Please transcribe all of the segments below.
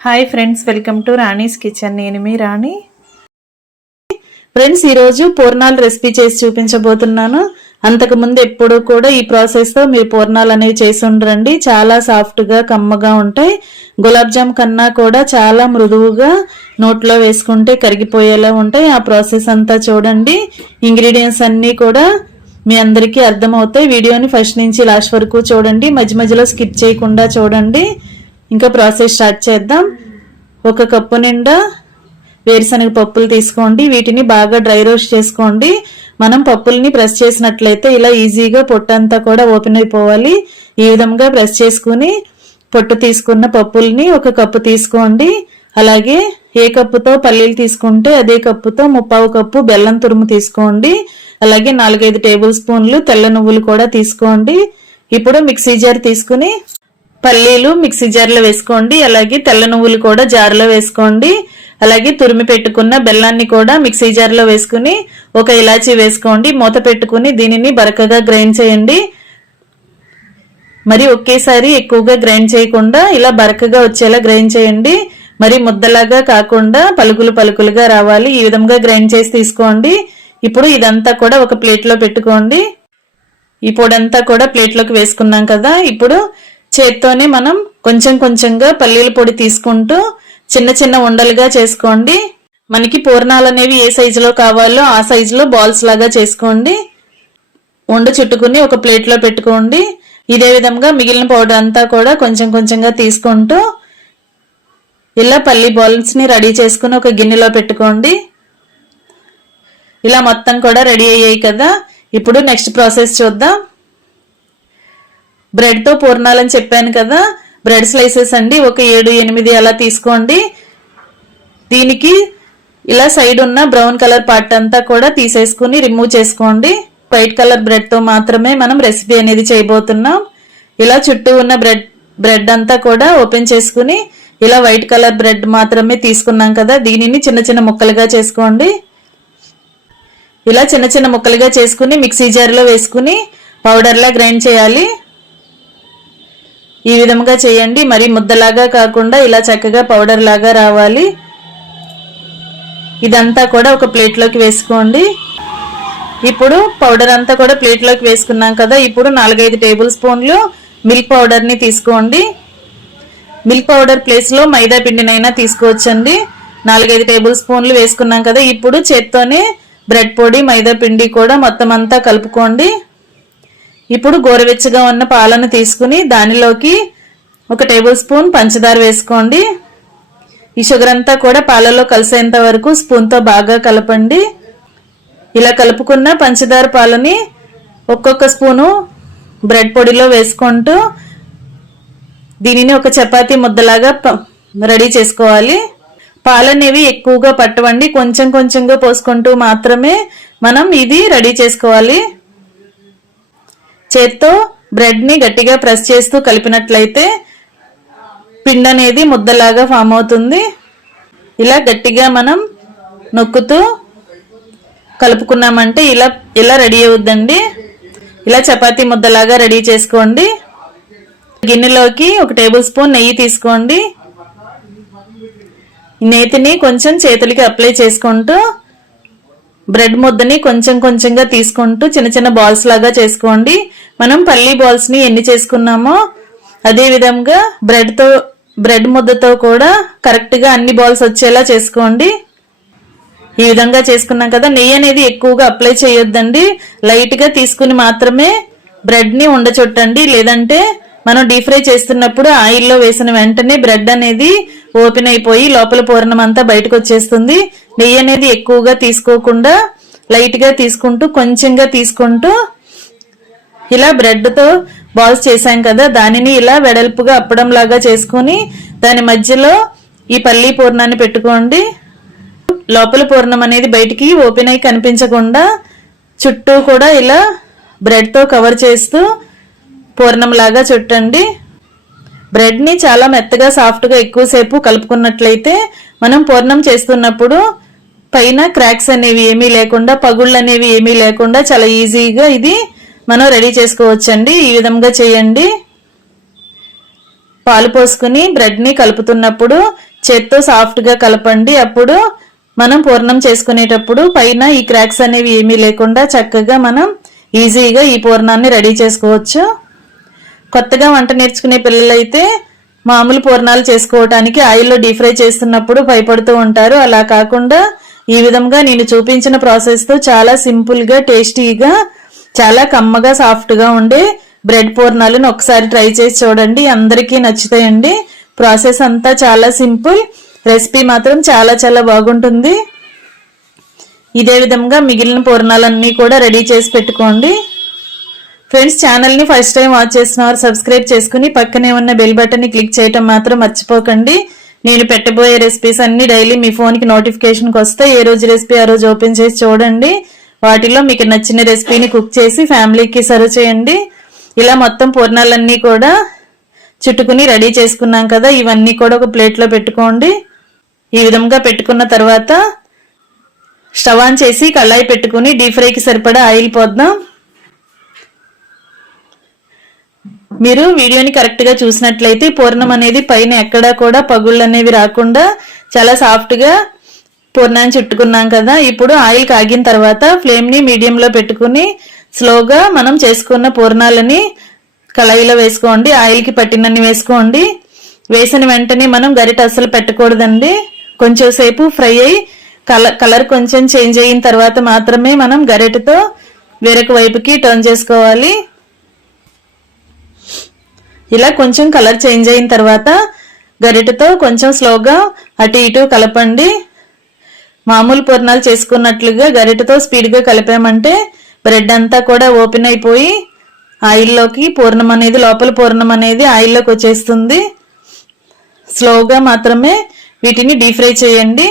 Hi friends, welcome to Rani's kitchen. నేను మీ రాణి. Friends, ఈరోజు పూర్ణాలు రెసిపీ చేసి చూపించబోతున్నాను. అంతకుముందు ఎప్పుడు కూడా ఈ ప్రాసెస్తో మీరు పూర్ణాలు అనేవి చేసి ఉండరండి. చాలా సాఫ్ట్గా కమ్మగా ఉంటాయి. గులాబ్ జామ్ కన్నా కూడా చాలా మృదువుగా నోట్లో వేసుకుంటే కరిగిపోయేలా ఉంటాయి. ఆ ప్రాసెస్ అంతా చూడండి. ఇంగ్రీడియంట్స్ అన్నీ కూడా మీ అందరికీ అర్థమవుతాయి. వీడియోని ఫస్ట్ నుంచి లాస్ట్ వరకు చూడండి. మధ్య మధ్యలో స్కిప్ చేయకుండా చూడండి. ఇంకా ప్రాసెస్ స్టార్ట్ చేద్దాం. 1 కప్పు నిండా వేరుశనగ పప్పులు తీసుకోండి. వీటిని బాగా డ్రై రోస్ట్ చేసుకోండి. మనం పప్పుల్ని ప్రెస్ చేసినట్లయితే ఇలా ఈజీగా పొట్టు అంతా కూడా ఓపెన్ అయిపోవాలి. ఈ విధంగా ప్రెస్ చేసుకుని పొట్టు తీసుకున్న పప్పుల్ని 1 కప్పు తీసుకోండి. అలాగే ఏ కప్పుతో పల్లీలు తీసుకుంటే అదే కప్పుతో 1/2 కప్పు బెల్లం తురుము తీసుకోండి. అలాగే 4-5 టేబుల్ స్పూన్లు తెల్ల నువ్వులు కూడా తీసుకోండి. ఇప్పుడు మిక్సీ జార్ తీసుకుని పల్లీలు మిక్సీ జార్లో వేసుకోండి. అలాగే తెల్ల నువ్వులు కూడా జార్లో వేసుకోండి. అలాగే తురిమి పెట్టుకున్న బెల్లాన్ని కూడా మిక్సీ జార్లో వేసుకుని 1 ఇలాచీ వేసుకోండి. మూత పెట్టుకుని దీనిని బరకగా గ్రైండ్ చేయండి. మరి ఒకేసారి ఎక్కువగా గ్రైండ్ చేయకుండా ఇలా బరకగా వచ్చేలా గ్రైండ్ చేయండి. మరి ముద్దలాగా కాకుండా పలుకులుగా రావాలి. ఈ విధంగా గ్రైండ్ చేసి తీసుకోండి. ఇప్పుడు ఇదంతా కూడా ఒక ప్లేట్లో పెట్టుకోండి. ఈ పొడంతా కూడా ప్లేట్లోకి వేసుకున్నాం కదా. ఇప్పుడు చేత్తోనే మనం కొంచెంగా పల్లీల పొడి తీసుకుంటూ చిన్న ఉండలుగా చేసుకోండి. మనకి పూర్ణాలు అనేవి ఏ సైజులో కావాలో ఆ సైజులో బాల్స్ లాగా చేసుకోండి. ఉండ చుట్టుకుని ఒక ప్లేట్లో పెట్టుకోండి. ఇదే విధంగా మిగిలిన పౌడర్ అంతా కూడా కొంచెంగా తీసుకుంటూ ఇలా పల్లీ బాల్స్ ని రెడీ చేసుకుని ఒక గిన్నెలో పెట్టుకోండి. ఇలా మొత్తం కూడా రెడీ అయ్యాయి కదా. ఇప్పుడు నెక్స్ట్ ప్రాసెస్ చూద్దాం. బ్రెడ్ తో పూర్ణాలని చెప్పాను కదా. బ్రెడ్ స్లైసెస్ అండి, ఒక 7-8 అలా తీసుకోండి. దీనికి ఇలా సైడ్ ఉన్న బ్రౌన్ కలర్ పార్ట్ అంతా కూడా తీసేసుకుని రిమూవ్ చేసుకోండి. వైట్ కలర్ బ్రెడ్ తో మాత్రమే మనం రెసిపీ అనేది చేయబోతున్నాం. ఇలా చుట్టూ ఉన్న బ్రెడ్ అంతా కూడా ఓపెన్ చేసుకుని ఇలా వైట్ కలర్ బ్రెడ్ మాత్రమే తీసుకున్నాం కదా. దీనిని చిన్న ముక్కలుగా చేసుకోండి. ఇలా చిన్న ముక్కలుగా చేసుకుని మిక్సీ జార్లో వేసుకుని పౌడర్లా గ్రైండ్ చేయాలి. ఈ విధంగా చేయండి. మరి ముద్దలాగా కాకుండా ఇలా చక్కగా పౌడర్ లాగా రావాలి. ఇదంతా కూడా ఒక ప్లేట్లోకి వేసుకోండి. ఇప్పుడు పౌడర్ అంతా కూడా ప్లేట్లోకి వేసుకున్నాం కదా. ఇప్పుడు 4-5 టేబుల్ స్పూన్లు మిల్క్ పౌడర్ని తీసుకోండి. మిల్క్ పౌడర్ ప్లేస్లో మైదా పిండినైనా తీసుకోవచ్చండి. 4-5 టేబుల్ స్పూన్లు వేసుకున్నాం కదా. ఇప్పుడు చేత్తోనే బ్రెడ్ పొడి మైదా పిండి కూడా మొత్తం అంతా కలుపుకోండి. ఇప్పుడు గోరువెచ్చగా ఉన్న పాలను తీసుకుని దానిలోకి 1 టేబుల్ స్పూన్ పంచదార వేసుకోండి. ఈ షుగర్ అంతా కూడా పాలలో కలిసేంత వరకు స్పూన్తో బాగా కలపండి. ఇలా కలుపుకున్న పంచదార పాలని ఒక్కొక్క స్పూను బ్రెడ్ పొడిలో వేసుకుంటూ దీనిని ఒక చపాతీ ముద్దలాగా రెడీ చేసుకోవాలి. పాలనేవి ఎక్కువగా పట్టవండి. కొంచెంగా పోసుకుంటూ మాత్రమే మనం ఇది రెడీ చేసుకోవాలి. చేత్తో బ్రెడ్ ని గట్టిగా ప్రెస్ చేస్తూ కలిపినట్లయితే పిండి అనేది ముద్దలాగా ఫామ్ అవుతుంది. ఇలా గట్టిగా మనం నొక్కుతూ కలుపుకున్నామంటే ఇలా రెడీ అవుద్దండి. ఇలా చపాతీ ముద్దలాగా రెడీ చేసుకోండి. గిన్నెలోకి 1 టేబుల్ స్పూన్ నెయ్యి తీసుకోండి. నెయ్యిని కొంచెం చేతులకి అప్లై చేసుకుంటూ బ్రెడ్ ముద్దని కొంచెంగా తీసుకుంటూ చిన్న బాల్స్ లాగా చేసుకోండి. మనం పల్లీ బాల్స్ ని ఎన్ని చేసుకున్నామో అదే విధంగా బ్రెడ్ ముద్దతో కూడా కరెక్ట్ గా అన్ని బాల్స్ వచ్చేలా చేసుకోండి. ఈ విధంగా చేసుకున్నాం కదా. నెయ్యి అనేది ఎక్కువగా అప్లై చేయొద్దండి. లైట్ గా తీసుకుని మాత్రమే బ్రెడ్ ని ఉండచుట్టండి. లేదంటే మనం డీప్ ఫ్రై చేస్తున్నప్పుడు ఆయిల్లో వేసిన వెంటనే బ్రెడ్ అనేది ఓపెన్ అయిపోయి లోపల పూర్ణం అంతా బయటకు వచ్చేస్తుంది. నెయ్యి అనేది ఎక్కువగా తీసుకోకుండా లైట్ గా తీసుకుంటూ కొంచెంగా తీసుకుంటూ ఇలా బ్రెడ్ తో బాల్స్ చేసాం కదా. దానిని ఇలా వెడల్పుగా అప్పడం లాగా చేసుకుని దాని మధ్యలో ఈ పల్లీ పూర్ణాన్ని పెట్టుకోండి. లోపల పూర్ణం అనేది బయటికి ఓపెన్ అయి కనిపించకుండా చుట్టూ కూడా ఇలా బ్రెడ్ తో కవర్ చేస్తూ పూర్ణం లాగా చుట్టండి. బ్రెడ్ ని చాలా మెత్తగా సాఫ్ట్గా ఎక్కువసేపు కలుపుకున్నట్లయితే మనం పూర్ణం చేస్తున్నప్పుడు పైన క్రాక్స్ అనేవి ఏమీ లేకుండా పగుళ్ళు అనేవి ఏమీ లేకుండా చాలా ఈజీగా ఇది మనం రెడీ చేసుకోవచ్చండి. ఈ విధంగా చేయండి. పాలు పోసుకుని బ్రెడ్ ని కలుపుతున్నప్పుడు చేత్తో సాఫ్ట్గా కలపండి. అప్పుడు మనం పూర్ణం చేసుకునేటప్పుడు పైన ఈ క్రాక్స్ అనేవి ఏమీ లేకుండా చక్కగా మనం ఈజీగా ఈ పూర్ణాన్ని రెడీ చేసుకోవచ్చు. కొత్తగా వంట నేర్చుకునే పిల్లలైతే మామూలు పూర్ణాలు చేసుకోవటానికి ఆయిల్లో డీప్ ఫ్రై చేస్తున్నప్పుడు భయపడుతూ ఉంటారు. అలా కాకుండా ఈ విధంగా నేను చూపించిన ప్రాసెస్తో చాలా సింపుల్గా, టేస్టీగా, చాలా కమ్మగా, సాఫ్ట్గా ఉండే బ్రెడ్ పూర్ణాలను ఒకసారి ట్రై చేసి చూడండి. అందరికీ నచ్చుతాయండి. ప్రాసెస్ అంతా చాలా సింపుల్, రెసిపీ మాత్రం చాలా చాలా బాగుంటుంది. ఇదే విధంగా మిగిలిన పూర్ణాలన్నీ కూడా రెడీ చేసి పెట్టుకోండి. ఫ్రెండ్స్, ఛానల్ని ఫస్ట్ టైం వాచ్ చేసిన వారు సబ్స్క్రైబ్ చేసుకుని పక్కనే ఉన్న బెల్ బటన్ని క్లిక్ చేయటం మాత్రం మర్చిపోకండి. నేను పెట్టబోయే రెసిపీస్ అన్ని డైలీ మీ ఫోన్కి నోటిఫికేషన్కి వస్తాయి. ఏ రోజు రెసిపీ ఆ రోజు ఓపెన్ చేసి చూడండి. వాటిలో మీకు నచ్చిన రెసిపీని కుక్ చేసి ఫ్యామిలీకి సర్వ్ చేయండి. ఇలా మొత్తం పూర్ణాలన్నీ కూడా చుట్టుకుని రెడీ చేసుకున్నాం కదా, ఇవన్నీ కూడా ఒక ప్లేట్లో పెట్టుకోండి. ఈ విధంగా పెట్టుకున్న తర్వాత స్టవ్ ఆన్ చేసి కళాయి పెట్టుకుని డీప్ ఫ్రైకి సరిపడా ఆయిల్ పోద్దాం. మీరు వీడియోని కరెక్ట్గా చూసినట్లయితే పూర్ణం అనేది పైన ఎక్కడా కూడా పగుళ్ళు అనేవి రాకుండా చాలా సాఫ్ట్గా పూర్ణాన్ని చుట్టుకున్నాం కదా. ఇప్పుడు ఆయిల్ కాగిన తర్వాత ఫ్లేమ్ని మీడియంలో పెట్టుకుని స్లోగా మనం చేసుకున్న పూర్ణాలని కళాయిలో వేసుకోండి. ఆయిల్కి పట్టినన్ని వేసుకోండి. వేసిన వెంటనే మనం గరిట అస్సలు పెట్టకూడదండి. కొంచెం సేపు ఫ్రై అయ్యి కలర్ కొంచెం చేంజ్ అయిన తర్వాత మాత్రమే మనం గరిటతో వేరొక వైపుకి టర్న్ చేసుకోవాలి. ఇలా కొంచెం కలర్ చేంజ్ అయిన తర్వాత గరిటతో కొంచెం స్లోగా అటు ఇటు కలపండి. మామూలు పూర్ణాలు చేసుకున్నట్లుగా గరిటతో స్పీడ్గా కలిపామంటే బ్రెడ్ అంతా కూడా ఓపెన్ అయిపోయి ఆయిల్లోకి పూర్ణం అనేది, లోపల పూర్ణం అనేది ఆయిల్లోకి వచ్చేస్తుంది. స్లోగా మాత్రమే వీటిని డీప్ ఫ్రై చేయండి.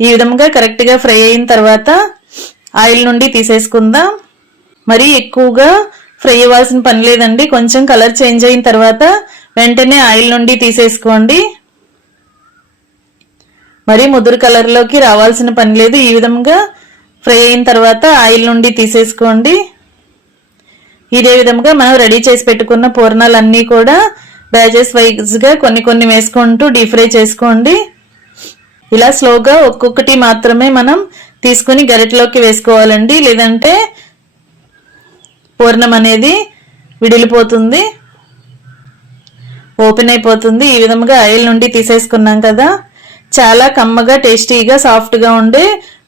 ఈ విధంగా కరెక్ట్గా ఫ్రై అయిన తర్వాత ఆయిల్ నుండి తీసేసుకుందాం. మరి ఎక్కువగా ఫ్రై అవ్వాల్సిన పని లేదండి. కొంచెం కలర్ చేంజ్ అయిన తర్వాత వెంటనే ఆయిల్ నుండి తీసేసుకోండి. మరి ముదురు కలర్లోకి రావాల్సిన పని లేదు. ఈ విధంగా ఫ్రై అయిన తర్వాత ఆయిల్ నుండి తీసేసుకోండి. ఇదే విధంగా మనం రెడీ చేసి పెట్టుకున్న పూర్ణాలన్నీ కూడా బ్యాచెస్ వైజ్గా కొన్ని కొన్ని వేసుకుంటూ డీప్ ఫ్రై చేసుకోండి. ఇలా స్లోగా ఒక్కొక్కటి మాత్రమే మనం తీసుకుని గరిటలోకి వేసుకోవాలండి, లేదంటే పూర్ణం అనేది విడిలిపోతుంది, ఓపెన్ అయిపోతుంది. ఈ విధంగా ఆయిల్ నుండి తీసేసుకున్నాం కదా. చాలా కమ్మగా, టేస్టీగా, సాఫ్ట్గా ఉండే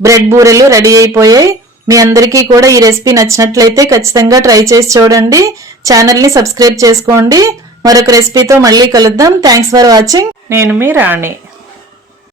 బ్రెడ్ బూరెలు రెడీ అయిపోయాయి. మీ అందరికీ కూడా ఈ రెసిపీ నచ్చినట్లయితే ఖచ్చితంగా ట్రై చేసి చూడండి. ఛానల్ని సబ్స్క్రైబ్ చేసుకోండి. మరొక రెసిపీతో మళ్ళీ కలుద్దాం. Thanks for watching. నేను మీ రాణి.